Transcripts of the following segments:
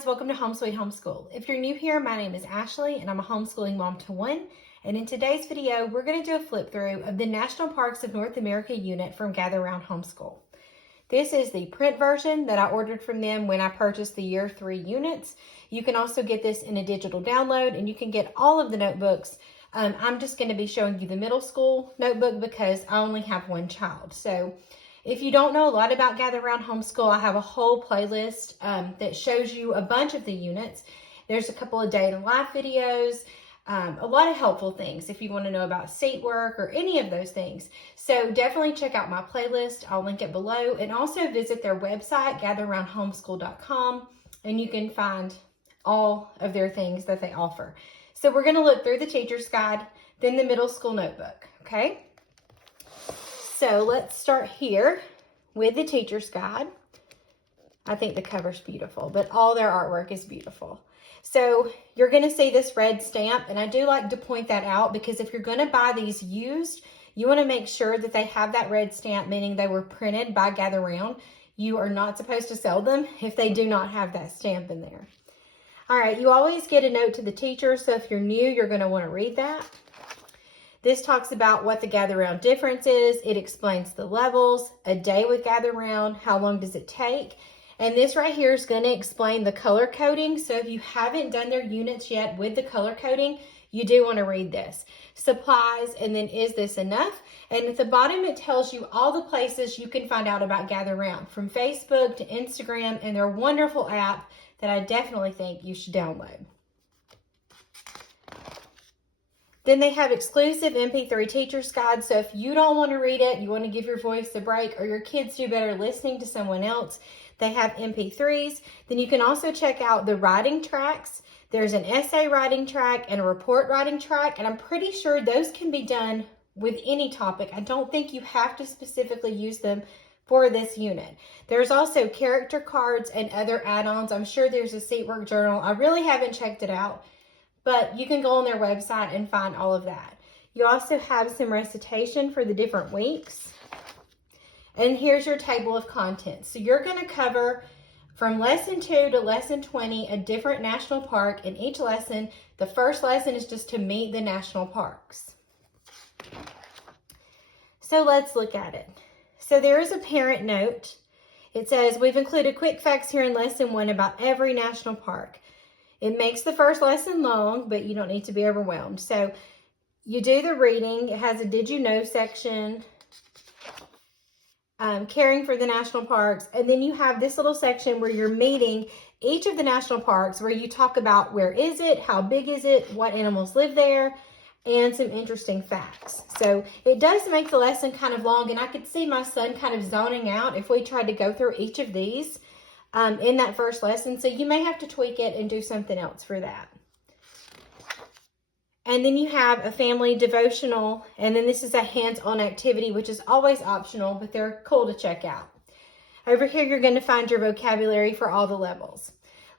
guys, welcome to Home Sweet Homeschool. If you're new here, my name is Ashley and I'm a homeschooling mom to one. And in today's video, we're going to do a flip through of the National Parks of North America unit from Gather Round Homeschool. This is the print version that I ordered from them when I purchased the year 3 units. You can also get this in a digital download and you can get all of the notebooks. I'm just going to be showing you the middle school notebook because I only have one child. So if you don't know a lot about Gather Round Homeschool, I have a whole playlist that shows you a bunch of the units. There's a couple of day in the life videos, a lot of helpful things if you want to know about seat work or any of those things. So definitely check out my playlist. I'll link it below, and also visit their website, gatherroundhomeschool.com, and you can find all of their things that they offer. So we're going to look through the teacher's guide, then the middle school notebook, okay? So let's start here with the teacher's guide. I think the cover's beautiful, but all their artwork is beautiful. So you're going to see this red stamp, and I do like to point that out because if you're going to buy these used, you want to make sure that they have that red stamp, meaning they were printed by Gather Round. You are not supposed to sell them if they do not have that stamp in there. All right, you always get a note to the teacher, so if you're new, you're going to want to read that. This talks about what the Gather Round difference is. It explains the levels, a day with Gather Round, how long does it take. And this right here is going to explain the color coding. So if you haven't done their units yet with the color coding, you do want to read this. Supplies, and then is this enough? And at the bottom, it tells you all the places you can find out about Gather Round, from Facebook to Instagram, and their wonderful app that I definitely think you should download. Then they have exclusive MP3 teacher's guides. So if you don't want to read it, you want to give your voice a break, or your kids do better listening to someone else, they have MP3s. Then you can also check out the writing tracks. There's an essay writing track and a report writing track, and I'm pretty sure those can be done with any topic. I don't think you have to specifically use them for this unit. There's also character cards and other add-ons. I'm sure there's a seat work journal. I really haven't checked it out, but you can go on their website and find all of that. You also have some recitation for the different weeks. And here's your table of contents. So you're going to cover from lesson 2 to lesson 20 a different national park in each lesson. The first lesson is just to meet the national parks. So let's look at it. So there is a parent note. It says, we've included quick facts here in lesson 1 about every national park. It makes the first lesson long, but you don't need to be overwhelmed. So you do the reading. It has a did you know section, caring for the national parks. And then you have this little section where you're meeting each of the national parks, where you talk about where is it, how big is it, what animals live there, and some interesting facts. So it does make the lesson kind of long, and I could see my son kind of zoning out if we tried to go through each of these in that first lesson. So you may have to tweak it and do something else for that. And then you have a family devotional, and then this is a hands-on activity, which is always optional, but they're cool to check out. Over here, you're going to find your vocabulary for all the levels.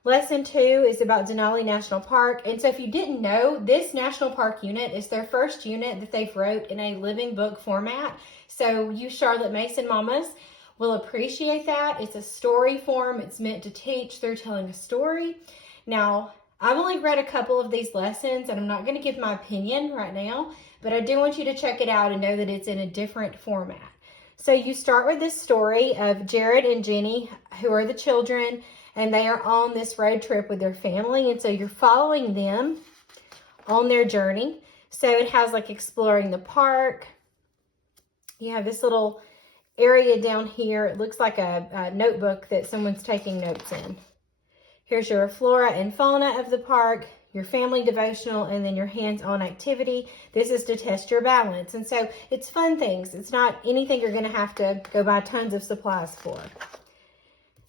Lesson 2 is about Denali National Park. And so if you didn't know, this National Park unit is their first unit that they've wrote in a living book format. So you Charlotte Mason mamas will appreciate that. It's a story form. It's meant to teach through telling a story. Now, I've only read a couple of these lessons, and I'm not going to give my opinion right now, but I do want you to check it out and know that it's in a different format. So you start with this story of Jared and Jenny, who are the children, and they are on this road trip with their family, and so you're following them on their journey. So it has like exploring the park. You have this little area down here. It looks like a notebook that someone's taking notes in. Here's your flora and fauna of the park, your family devotional, and then your hands-on activity. This is to test your balance. And so it's fun things. It's not anything you're going to have to go buy tons of supplies for.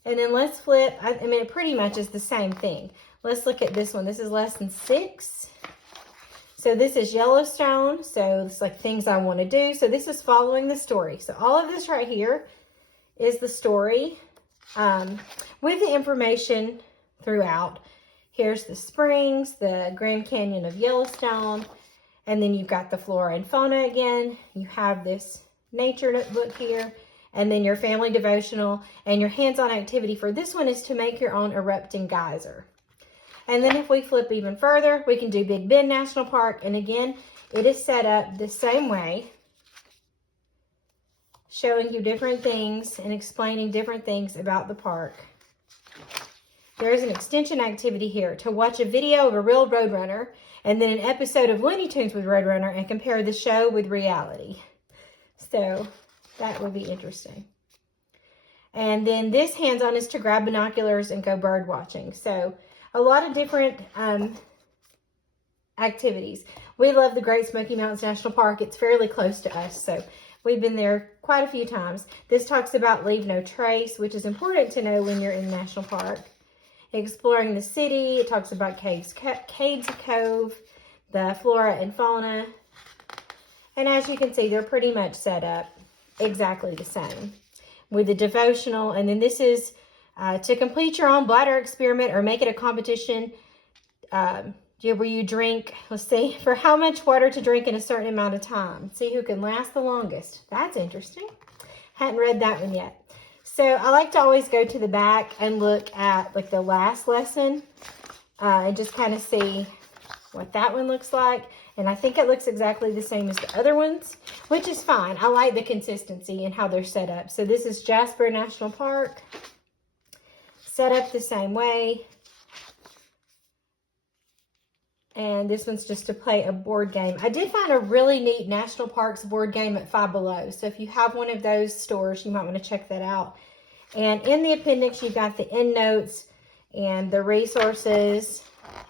And then let's flip. I mean, it pretty much is the same thing. Let's look at this one. This is lesson 6. So this is Yellowstone. So it's like things I want to do. So this is following the story. So all of this right here is the story with the information throughout. Here's the springs, the Grand Canyon of Yellowstone, and then you've got the flora and fauna again. You have this nature notebook here, and then your family devotional, and your hands-on activity for this one is to make your own erupting geyser. And then if we flip even further, we can do Big Bend National Park, and again, it is set up the same way, showing you different things and explaining different things about the park. There's an extension activity here to watch a video of a real Roadrunner and then an episode of Looney Tunes with Roadrunner and compare the show with reality. So that would be interesting. And then this hands-on is to grab binoculars and go bird watching. So a lot of different activities. We love the Great Smoky Mountains National Park. It's fairly close to us, so we've been there quite a few times. This talks about leave no trace, which is important to know when you're in the national park. Exploring the city, it talks about Cades Cove, the flora and fauna. And as you can see, they're pretty much set up exactly the same with the devotional. And then this is to complete your own bladder experiment or make it a competition where you drink, let's see, for how much water to drink in a certain amount of time. See who can last the longest. That's interesting. Hadn't read that one yet. So I like to always go to the back and look at like the last lesson and just kind of see what that one looks like. And I think it looks exactly the same as the other ones, which is fine. I like the consistency and how they're set up. So this is Jasper National Park, set up the same way. And this one's just to play a board game. I did find a really neat National Parks board game at Five Below. So if you have one of those stores, you might want to check that out. And in the appendix, you've got the end notes and the resources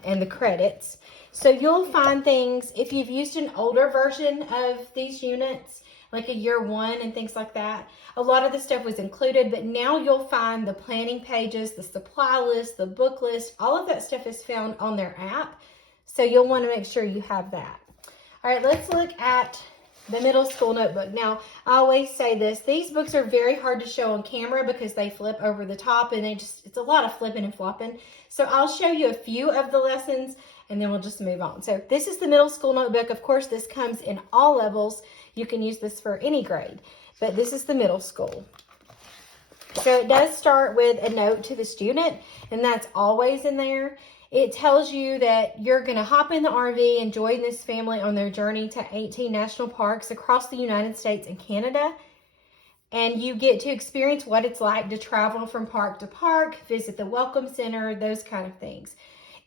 and the credits. So you'll find things, if you've used an older version of these units, like a year one and things like that, a lot of the stuff was included, but now you'll find the planning pages, the supply list, the book list, all of that stuff is found on their app. So you'll want to make sure you have that. All right, let's look at the middle school notebook. Now, I always say this, these books are very hard to show on camera because they flip over the top and it's a lot of flipping and flopping. So I'll show you a few of the lessons and then we'll just move on. So this is the middle school notebook. Of course, this comes in all levels. You can use this for any grade, but this is the middle school. So it does start with a note to the student, and that's always in there. It tells you that you're going to hop in the RV and join this family on their journey to 18 national parks across the United States and Canada. And you get to experience what it's like to travel from park to park, visit the Welcome Center, those kind of things.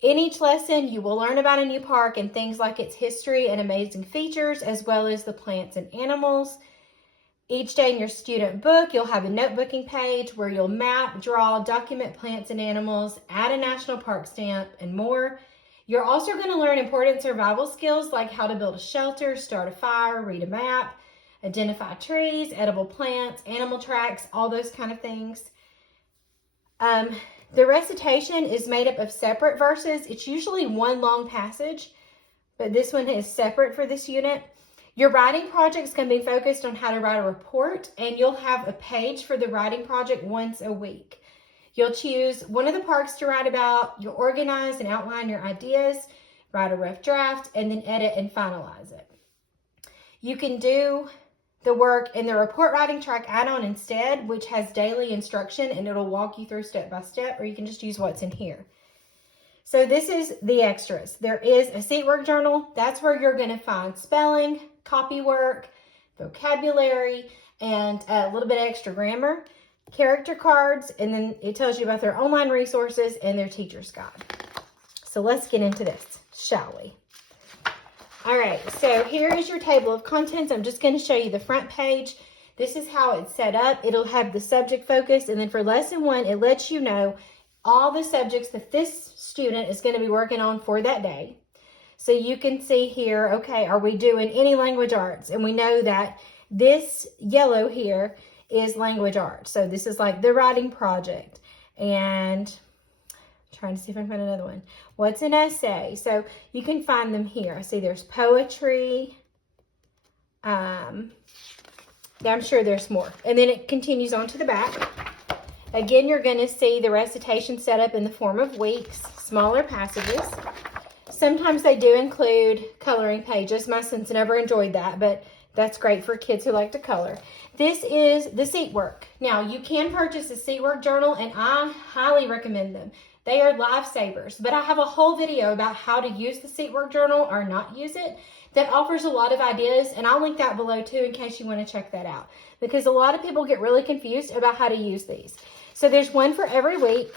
In each lesson, you will learn about a new park and things like its history and amazing features, as well as the plants and animals. Each day in your student book, you'll have a notebooking page where you'll map, draw, document plants and animals, add a national park stamp, and more. You're also going to learn important survival skills like how to build a shelter, start a fire, read a map, identify trees, edible plants, animal tracks, all those kind of things. The recitation is made up of separate verses. It's usually one long passage, but this one is separate for this unit. Your writing projects can be focused on how to write a report, and you'll have a page for the writing project once a week. You'll choose one of the parks to write about, you'll organize and outline your ideas, write a rough draft, and then edit and finalize it. You can do the work in the report writing track add-on instead, which has daily instruction, and it'll walk you through step by step, or you can just use what's in here. So this is the extras. There is a seat work journal. That's where you're going to find spelling, copy work, vocabulary, and a little bit of extra grammar, character cards, and then it tells you about their online resources and their teacher's guide. So let's get into this, shall we? All right, so here is your table of contents. I'm just going to show you the front page. This is how it's set up. It'll have the subject focus, and then for lesson 1, it lets you know all the subjects that this student is going to be working on for that day. So you can see here, okay, are we doing any language arts? And we know that this yellow here is language arts. So this is like the writing project. And I'm trying to see if I can find another one. What's an essay? So you can find them here. I see there's poetry. I'm sure there's more. And then it continues on to the back. Again, you're going to see the recitation set up in the form of weeks, smaller passages. Sometimes they do include coloring pages. My son's never enjoyed that, but That's great for kids who like to color. This is the seat work. Now, you can purchase a seat work journal, and I highly recommend them. They are lifesavers, but I have a whole video about how to use the seat work journal or not use it that offers a lot of ideas, and I'll link that below too in case you want to check that out, because a lot of people get really confused about how to use these. So there's one for every week,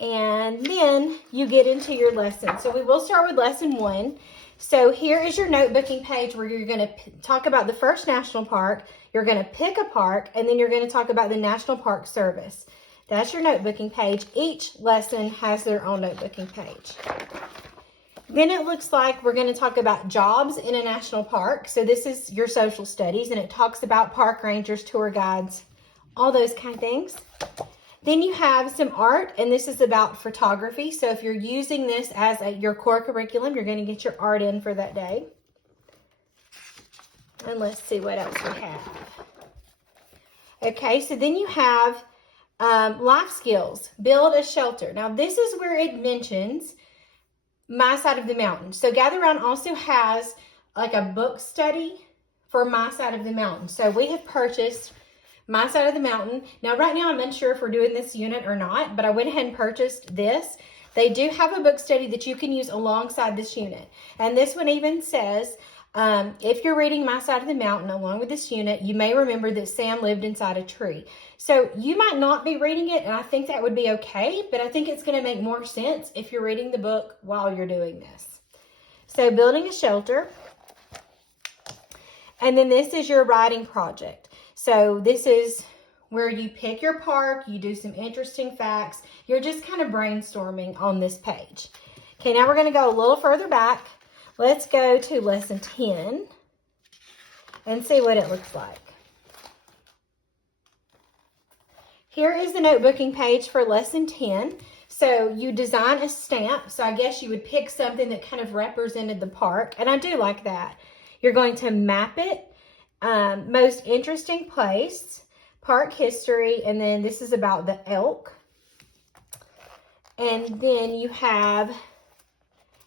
and then you get into your lesson. So we will start with lesson 1. So here is your notebooking page where you're going to talk about the first national park, you're going to pick a park, and then you're going to talk about the National Park Service. That's your notebooking page. Each lesson has their own notebooking page. Then it looks like we're going to talk about jobs in a national park. So this is your social studies, and it talks about park rangers, tour guides, all those kind of things. Then you have some art, and this is about photography. So if you're using this as your core curriculum, you're going to get your art in for that day. And let's see what else we have. Okay, so then you have life skills, build a shelter. Now this is where it mentions My Side of the Mountain. So Gather Round also has like a book study for My Side of the Mountain. So we have purchased My Side of the Mountain. Now, right now, I'm unsure if we're doing this unit or not, but I went ahead and purchased this. They do have a book study that you can use alongside this unit. And this one even says, if you're reading My Side of the Mountain along with this unit, you may remember that Sam lived inside a tree. So you might not be reading it, and I think that would be okay, but I think it's going to make more sense if you're reading the book while you're doing this. So building a shelter. And then this is your writing project. So this is where you pick your park, you do some interesting facts. You're just kind of brainstorming on this page. Okay, now we're going to go a little further back. Let's go to lesson 10 and see what it looks like. Here is the notebooking page for lesson 10. So you design a stamp. So I guess you would pick something that kind of represented the park. And I do like that. You're going to map it. Most interesting place, park history, and then this is about the elk. And then you have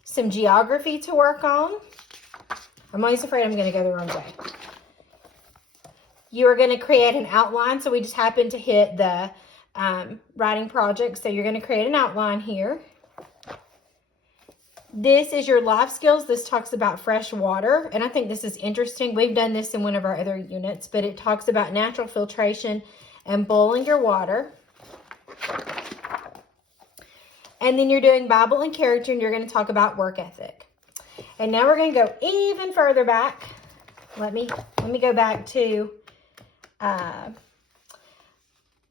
some geography to work on. I'm always afraid I'm going to go the wrong way. You are going to create an outline, so we just happened to hit the writing project, so you're going to create an outline here. This is your life skills. This talks about fresh water, and I think this is interesting. We've done this in one of our other units, but it talks about natural filtration and boiling your water. And then you're doing Bible and character, and you're going to talk about work ethic. And now we're going to go even further back. Let me go back to,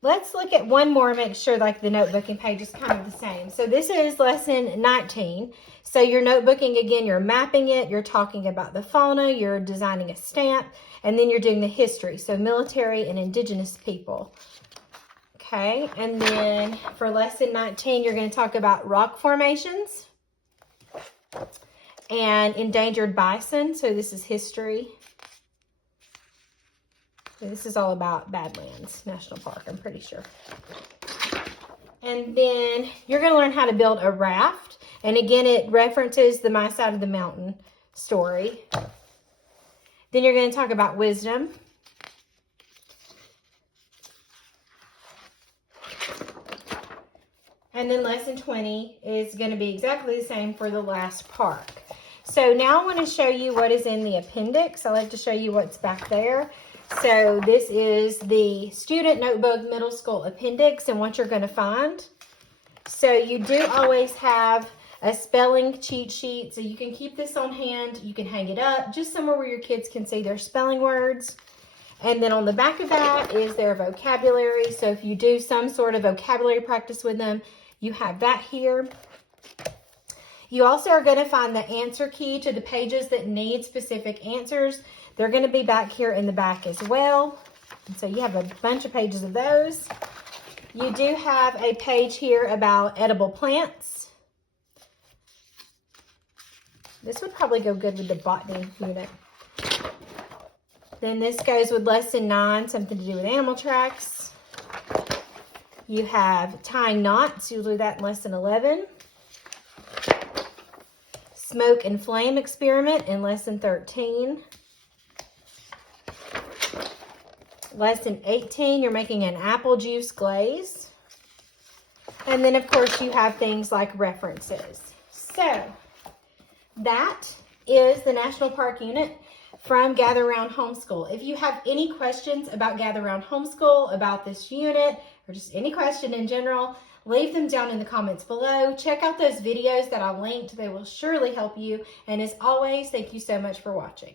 let's look at one more, make sure like the notebooking page is kind of the same. So this is lesson 19. So you're notebooking again, you're mapping it, you're talking about the fauna, you're designing a stamp, and then you're doing the history. So military and indigenous people. Okay, and then for lesson 19, you're going to talk about rock formations and endangered bison. So this is history. So this is all about Badlands National Park, I'm pretty sure. And then you're going to learn how to build a raft. And again, it references the My Side of the Mountain story. Then you're going to talk about wisdom. And then lesson 20 is going to be exactly the same for the last park. So now I want to show you what is in the appendix. I like to show you what's back there. So this is the student notebook middle school appendix and what you're going to find. So you do always have a spelling cheat sheet. So you can keep this on hand. You can hang it up just somewhere where your kids can see their spelling words. And then on the back of that is their vocabulary. So if you do some sort of vocabulary practice with them, you have that here. You also are going to find the answer key to the pages that need specific answers. They're going to be back here in the back as well. And so you have a bunch of pages of those. You do have a page here about edible plants. This would probably go good with the botany unit. Then this goes with lesson 9, something to do with animal tracks. You have tying knots. You'll do that in lesson 11. Smoke and Flame Experiment in Lesson 13. Lesson 18, you're making an apple juice glaze. And then, of course, you have things like references. So, that is the National Park Unit from Gather Round Homeschool. If you have any questions about Gather Round Homeschool, about this unit, or just any question in general, leave them down in the comments below. Check out those videos that I linked. They will surely help you. And as always, thank you so much for watching.